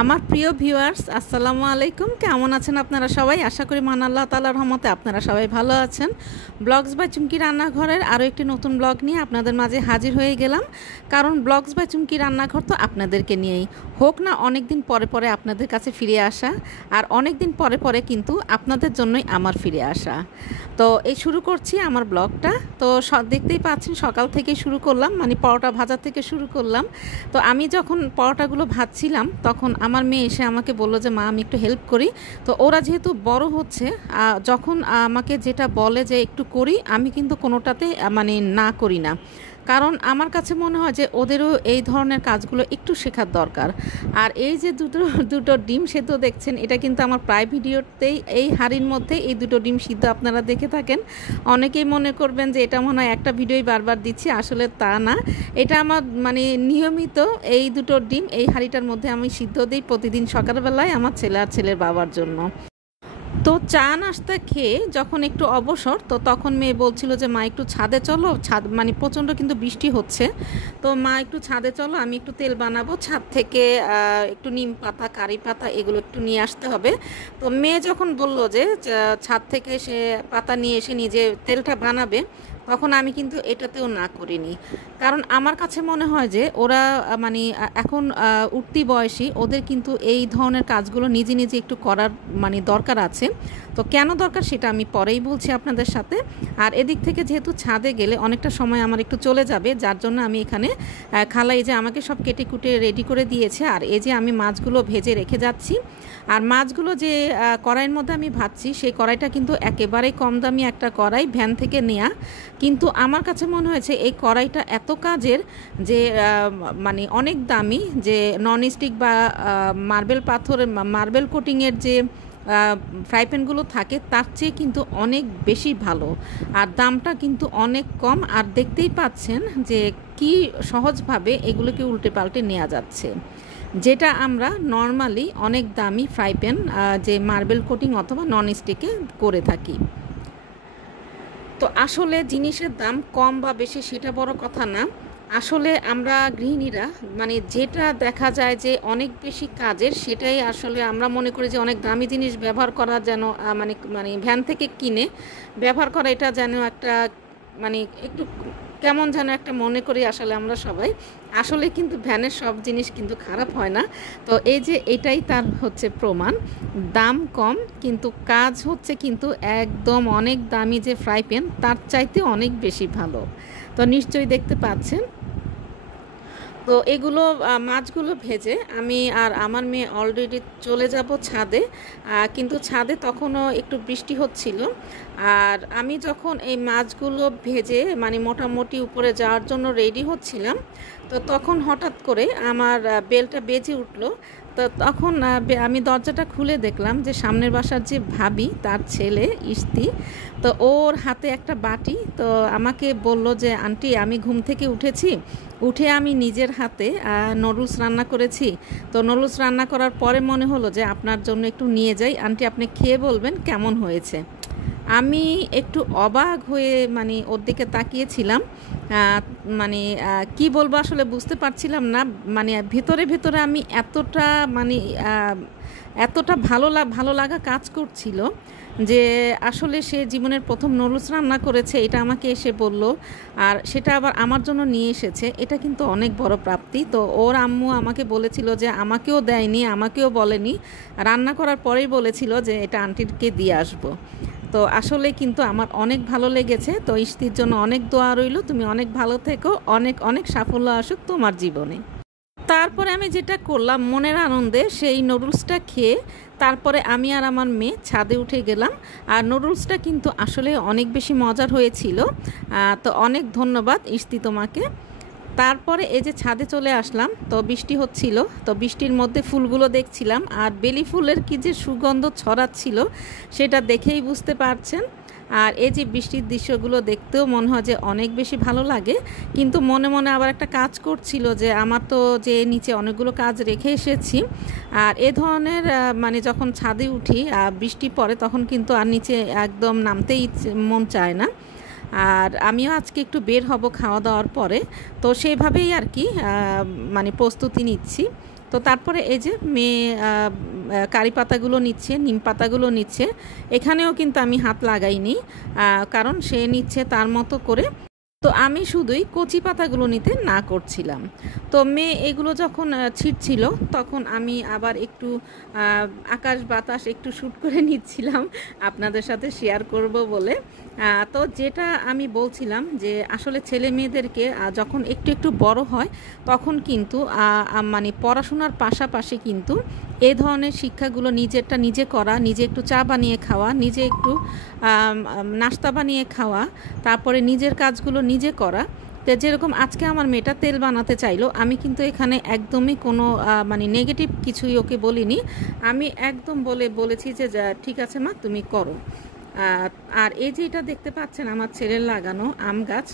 আমার প্রিয় ভিউয়ার্স আসসালামু আলাইকুম। কেমন আছেন আপনারা সবাই? আশা করি মহান আল্লাহ তাআলার রহমতে আপনারা সবাই ভালো আছেন। ব্লগস বাই চুমকি রান্নাঘরের আরও একটি নতুন ব্লগ নিয়ে আপনাদের মাঝে হাজির হয়ে গেলাম। কারণ ব্লগস বাই চুমকি রান্নাঘর তো আপনাদেরকে নিয়েই, হোক না অনেক দিন পরে পরে আপনাদের কাছে ফিরে আসা, আর অনেক দিন পরে পরে কিন্তু আপনাদের জন্যই আমার ফিরে আসা। তো এই শুরু করছি আমার ব্লগটা। তো দেখতেই পাচ্ছেন সকাল থেকে শুরু করলাম, মানে পরোটা ভাজা থেকে শুরু করলাম। তো আমি যখন পরোটাগুলো ভাজছিলাম তখন আমার মেয়ে এসে আমাকে বললো যে মা আমি একটু হেল্প করি। তো ওরা যেহেতু বড় হচ্ছে, যখন আমাকে যেটা বলে যে একটু করি, আমি কিন্তু কোনোটাতে মানে না করি না। কারণ আমার কাছে মনে হয় যে ওদেরও এই ধরনের কাজগুলো একটু শেখার দরকার। আর এই যে দুটো ডিম সেদ্ধ দেখছেন, এটা কিন্তু আমার প্রায় ভিডিওতেই এই হাঁড়ির মধ্যে এই দুটো ডিম সিদ্ধ আপনারা দেখে থাকেন। অনেকেই মনে করবেন যে এটা মনে হয় একটা ভিডিওই বারবার দিচ্ছি, আসলে তা না। এটা আমার মানে নিয়মিত এই দুটো ডিম এই হাঁড়িটার মধ্যে আমি সিদ্ধ দিই প্রতিদিন সকালবেলায় আমার ছেলে আর ছেলের বাবার জন্য। তো চা নাস্তা খেয়ে যখন একটু অবসর, তো তখন মেয়ে বলছিল যে মা একটু ছাদে চলো, ছাদ মানে প্রচণ্ড কিন্তু বৃষ্টি হচ্ছে। তো মা একটু ছাদে চলো, আমি একটু তেল বানাবো, ছাদ থেকে একটু নিম পাতা কারি পাতা এগুলো একটু নিয়ে আসতে হবে। তো মেয়ে যখন বললো যে ছাদ থেকে সে পাতা নিয়ে এসে নিজে তেলটা বানাবে, তখন আমি কিন্তু এটাতেও না করিনি। কারণ আমার কাছে মনে হয় যে ওরা মানে এখন উঠতি বয়সী, ওদের কিন্তু এই ধরনের কাজগুলো নিজে নিজে একটু করার মানে দরকার আছে। তো কেন দরকার সেটা আমি পরেই বলছি আপনাদের সাথে। আর এদিক থেকে যেহেতু ছাদে গেলে অনেকটা সময় আমার একটু চলে যাবে, যার জন্য আমি এখানে খালাই যে আমাকে সব কেটে কুটে রেডি করে দিয়েছে। আর এই যে আমি মাছগুলো ভেজে রেখে যাচ্ছি। আর মাছগুলো যে কড়াইয়ের মধ্যে আমি ভাজছি, সেই কড়াইটা কিন্তু একেবারেই কম দামি একটা কড়াই, ভ্যান থেকে নেয়া। কিন্তু আমার কাছে মনে হয়েছে এই কড়াইটা এত কাজের যে মানে অনেক দামি, যে নন স্টিক বা মার্বেল পাথরের মার্বেল কোটিংয়ের যে ফ্রাই প্যানগুলো থাকে তার চেয়ে কিন্তু অনেক বেশি ভালো। আর দামটা কিন্তু অনেক কম। আর দেখতেই পাচ্ছেন যে কি সহজভাবে এগুলোকে উল্টে পাল্টে নেওয়া যাচ্ছে, যেটা আমরা নর্মালি অনেক দামি ফ্রাই প্যান যে মার্বেল কোটিং অথবা নন স্টিকে করে থাকি। তো আসলে জিনিসের দাম কম বা বেশি সেটা বড় কথা না। আসলে আমরা গৃহিণীরা মানে যেটা দেখা যায় যে অনেক বেশি কাজের, সেটাই আসলে আমরা মনে করি যে অনেক দামি জিনিস ব্যবহার করা যেন মানে মানে ভ্যান থেকে কিনে ব্যবহার করা, এটা যেন একটা মানে একটু কেমন যেন একটা মনে করি আসলে আমরা সবাই। আসলে কিন্তু ভ্যানের সব জিনিস কিন্তু খারাপ হয় না। তো এই যে এটাই তার হচ্ছে প্রমাণ। দাম কম কিন্তু কাজ হচ্ছে কিন্তু একদম অনেক দামি যে ফ্রাই প্যান তার চাইতে অনেক বেশি ভালো। তো নিশ্চয়ই দেখতে পাচ্ছেন। তো এগুলো মাছগুলো ভেজে আমি আর আমার মেয়ে অলরেডি চলে যাব ছাদে। কিন্তু ছাদে তখনও একটু বৃষ্টি হচ্ছিল। আর আমি যখন এই মাছগুলো ভেজে মানে মোটামুটি উপরে যাওয়ার জন্য রেডি হচ্ছিলাম, তো তখন হঠাৎ করে আমার বেলটা বেজে উঠলো। তো তখন আমি দরজাটা খুলে দেখলাম যে সামনের বাসার যে ভাবি, তার ছেলে ইস্তি, তো ওর হাতে একটা বাটি। তো আমাকে বলল যে আন্টি আমি ঘুম থেকে উঠেছি, উঠে আমি নিজের হাতে নুডলস রান্না করেছি। তো নুডলস রান্না করার পরে মনে হলো যে আপনার জন্য একটু নিয়ে যাই, আন্টি আপনি খেয়ে বলবেন কেমন হয়েছে। আমি একটু অবাক হয়ে মানে ওর দিকে তাকিয়েছিলাম। মানে কি বলবো আসলে বুঝতে পারছিলাম না। মানে ভেতরে ভেতরে আমি এতটা মানে এতটা ভালো লাগা কাজ করছিল যে আসলে সে জীবনের প্রথম নুডলস রান্না করেছে, এটা আমাকে এসে বলল। আর সেটা আবার আমার জন্য নিয়ে এসেছে, এটা কিন্তু অনেক বড় প্রাপ্তি। তো ওর আম্মু আমাকে বলেছিল যে আমাকেও দেয়নি, আমাকেও বলেনি, রান্না করার পরেই বলেছিল যে এটা আন্টিকে দিয়ে আসবো। তো আসলে কিন্তু আমার অনেক ভালো লেগেছে। তো ইস্তির জন্য অনেক দোয়া রইল, তুমি অনেক ভালো থেকো, অনেক অনেক সাফল্য আসুক তোমার জীবনে। তারপরে আমি যেটা করলাম মনের আনন্দে, সেই নুডলসটা খেয়ে তারপরে আমি আর আমার মেয়ে ছাদে উঠে গেলাম। আর নুডলসটা কিন্তু আসলে অনেক বেশি মজার হয়েছিল। তো অনেক ধন্যবাদ ইস্তি তোমাকে। তারপরে এই যে ছাদে চলে আসলাম, তো বৃষ্টি হচ্ছিল, তো বৃষ্টির মধ্যে ফুলগুলো দেখছিলাম। আর বেলি ফুলের কি যে সুগন্ধ ছড়াচ্ছিল সেটা দেখেই বুঝতে পারছেন। আর এই যে বৃষ্টির দৃশ্যগুলো দেখতেও মনে হয় যে অনেক বেশি ভালো লাগে। কিন্তু মনে মনে আবার একটা কাজ করছিল যে আমার তো যে নিচে অনেকগুলো কাজ রেখে এসেছি। আর এ ধরনের মানে যখন ছাদে উঠি বৃষ্টি পড়ে, তখন কিন্তু আর নিচে একদম নামতেই মন চায় না। আর আমিও আজকে একটু বের হব খাওয়া দাওয়ার পরে, তো সেইভাবেই আর কি মানে প্রস্তুতি নিচ্ছি। তো তারপরে এই যে মেয়ে কারি পাতাগুলো নিচ্ছে, নিম পাতাগুলো নিচ্ছে। এখানেও কিন্তু আমি হাত লাগাইনি, কারণ সে নিচ্ছে তার মতো করে। তো আমি শুধুই কচি পাতাগুলো নিতে না করছিলাম। তো মেয়ে এগুলো যখন ছিটছিল তখন আমি আবার একটু আকাশ বাতাস একটু শ্যুট করে নিচ্ছিলাম আপনাদের সাথে শেয়ার করব বলে। তো যেটা আমি বলছিলাম যে আসলে ছেলে মেয়েদেরকে যখন একটু একটু বড় হয় তখন কিন্তু মানে পড়াশোনার পাশাপাশি কিন্তু এই ধরনের শিক্ষাগুলো নিজেরটা নিজে করা, নিজে একটু চা বানিয়ে খাওয়া, নিজে একটু নাস্তা বানিয়ে খাওয়া, তারপরে নিজের কাজগুলো নিজে করা। তো যেরকম আজকে আমার মেয়েটা তেল বানাতে চাইলো, আমি কিন্তু এখানে একদমই কোনো মানে নেগেটিভ কিছুই ওকে বলিনি। আমি একদম বলেছি যে ঠিক আছে মা, তুমি করো। আর এই যে এটা দেখতে পাচ্ছেন আমার ছেলের লাগানো আম গাছ,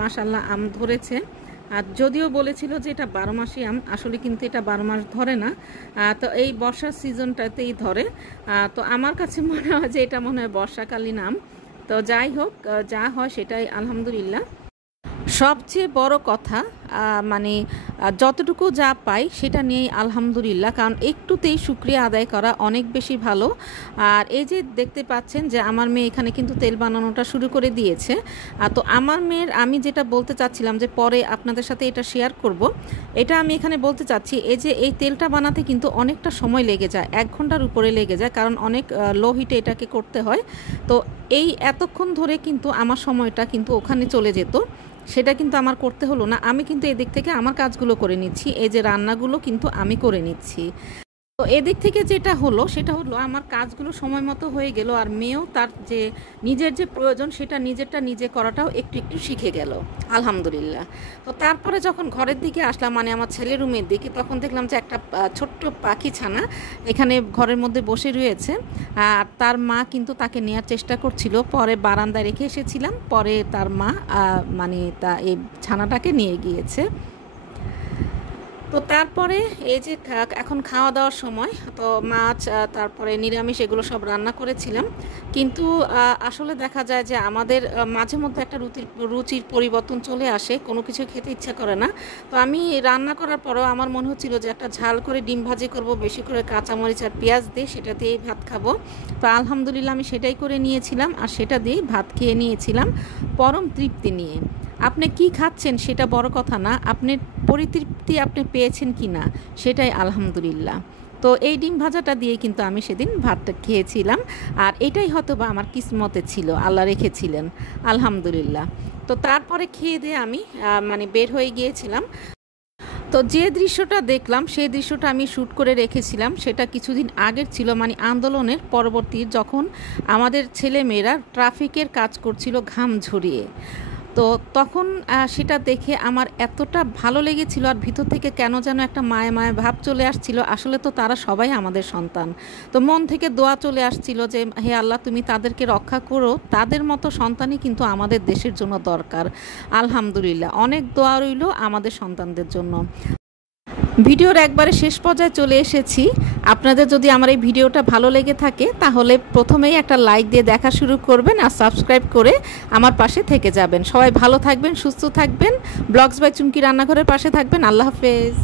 মাশাআল্লাহ আম ধরেছে। আর যদিও বলেছিল যে এটা 12 মাসই আম, আসলে কিন্তু এটা 12 মাস ধরে না, তো এই বর্ষার সিজনটাতেই ধরে। তো আমার কাছে মনে হয় যে এটা মনে হয় বর্ষাকালীন আম। তো যাই হোক, যা হয় সেটাই আলহামদুলিল্লাহ। সবচেয়ে বড় কথা মানে যতটুকু যা পাই সেটা নিয়েই আলহামদুলিল্লাহ, কারণ একটুতেই শুকরিয়া আদায় করা অনেক বেশি ভালো। আর এই যে দেখতে পাচ্ছেন যে আমার মেয়ে এখানে কিন্তু তেল বানানোটা শুরু করে দিয়েছে। তো আমার মেয়ের আমি যেটা বলতে চাচ্ছিলাম যে পরে আপনাদের সাথে এটা শেয়ার করব, এটা আমি এখানে বলতে চাচ্ছি এই যে এই তেলটা বানাতে কিন্তু অনেকটা সময় লেগে যায়, 1 ঘন্টার উপরে লেগে যায়, কারণ অনেক লো হিটে এটাকে করতে হয়। তো এই এতক্ষণ ধরে কিন্তু আমার সময়টা কিন্তু ওখানে চলে যেত, সেটা কিন্তু আমার করতে হলো না। আমি কিন্তু এদিক থেকে আমার কাজগুলো করে নিচ্ছি, এই যে রান্নাগুলো কিন্তু আমি করে নিচ্ছি। তো এদিক থেকে যেটা হলো সেটা হলো আমার কাজগুলো সময় মতো হয়ে গেল, আর মেয়েও তার যে নিজের যে প্রয়োজন সেটা নিজেরটা নিজে করাটাও একটু একটু শিখে গেল আলহামদুলিল্লাহ। তো তারপরে যখন ঘরের দিকে আসলাম, মানে আমার ছেলের রুমের দিকে, তখন দেখলাম যে একটা ছোট্ট পাখি ছানা এখানে ঘরের মধ্যে বসে রয়েছে। আর তার মা কিন্তু তাকে নেওয়ার চেষ্টা করছিল, পরে বারান্দায় রেখে এসেছিলাম, পরে তার মা মানে এই ছানাটাকে নিয়ে গিয়েছে। তো তারপরে এই যে এখন খাওয়া দাওয়ার সময়, তো মাছ তারপরে নিরামিষ এগুলো সব রান্না করেছিলাম। কিন্তু আসলে দেখা যায় যে আমাদের মাঝে মধ্যে একটা রুচির পরিবর্তন চলে আসে, কোনো কিছু খেতে ইচ্ছা করে না। তো আমি রান্না করার পরেও আমার মনে হচ্ছিল যে একটা ঝাল করে ডিম ভাজি করব, বেশি করে কাঁচামরিচ আর পেঁয়াজ দিয়ে, সেটা দিয়েই ভাত খাবো। তো আলহামদুলিল্লাহ আমি সেটাই করে নিয়েছিলাম, আর সেটা দিয়েই ভাত খেয়ে নিয়েছিলাম পরম তৃপ্তি নিয়ে। আপনি কি খাচ্ছেন সেটা বড় কথা না, আপনি পরিতৃপ্তি আপনি পেয়েছেন কি না সেটাই আলহামদুলিল্লাহ। তো এই ডিম ভাজাটা দিয়ে কিন্তু আমি সেদিন ভাতটা খেয়েছিলাম, আর এটাই হয়তো বা আমার কিসমতে ছিল, আল্লাহ রেখেছিলেন আলহামদুলিল্লাহ। তো তারপরে খেয়ে দিয়ে আমি মানে বের হয়ে গিয়েছিলাম। তো যে দৃশ্যটা দেখলাম সেই দৃশ্যটা আমি শ্যুট করে রেখেছিলাম, সেটা কিছুদিন আগের ছিল, মানে আন্দোলনের পরবর্তী, যখন আমাদের ছেলেমেয়েরা ট্রাফিকের কাজ করছিল ঘাম ঝরিয়ে। তো তখন সেটা দেখে আমার এতটা ভালো লেগেছিল, আর ভিতর থেকে কেন যেন একটা মায়া মায়া ভাব চলে আসছিল। আসলে তো তারা সবাই আমাদের সন্তান, তো মন থেকে দোয়া চলে আসছিল যে হে আল্লাহ, তুমি তাদেরকে রক্ষা করো, তাদের মতো সন্তানই কিন্তু আমাদের দেশের জন্য দরকার। আলহামদুলিল্লাহ, অনেক দোয়া রইল আমাদের সন্তানদের জন্য। ভিডিওর একবারে শেষ পর্যায়ে চলে এসেছি। আপনাদের যদি আমার এই ভিডিওটা ভালো লেগে থাকে তাহলে প্রথমেই একটা লাইক দিয়ে দেখা শুরু করবেন, আর সাবস্ক্রাইব করে আমার পাশে থেকে যাবেন। সবাই ভালো থাকবেন, সুস্থ থাকবেন, ব্লগস বাই চুমকি রান্নাঘরের পাশে থাকবেন। আল্লাহ হাফেজ।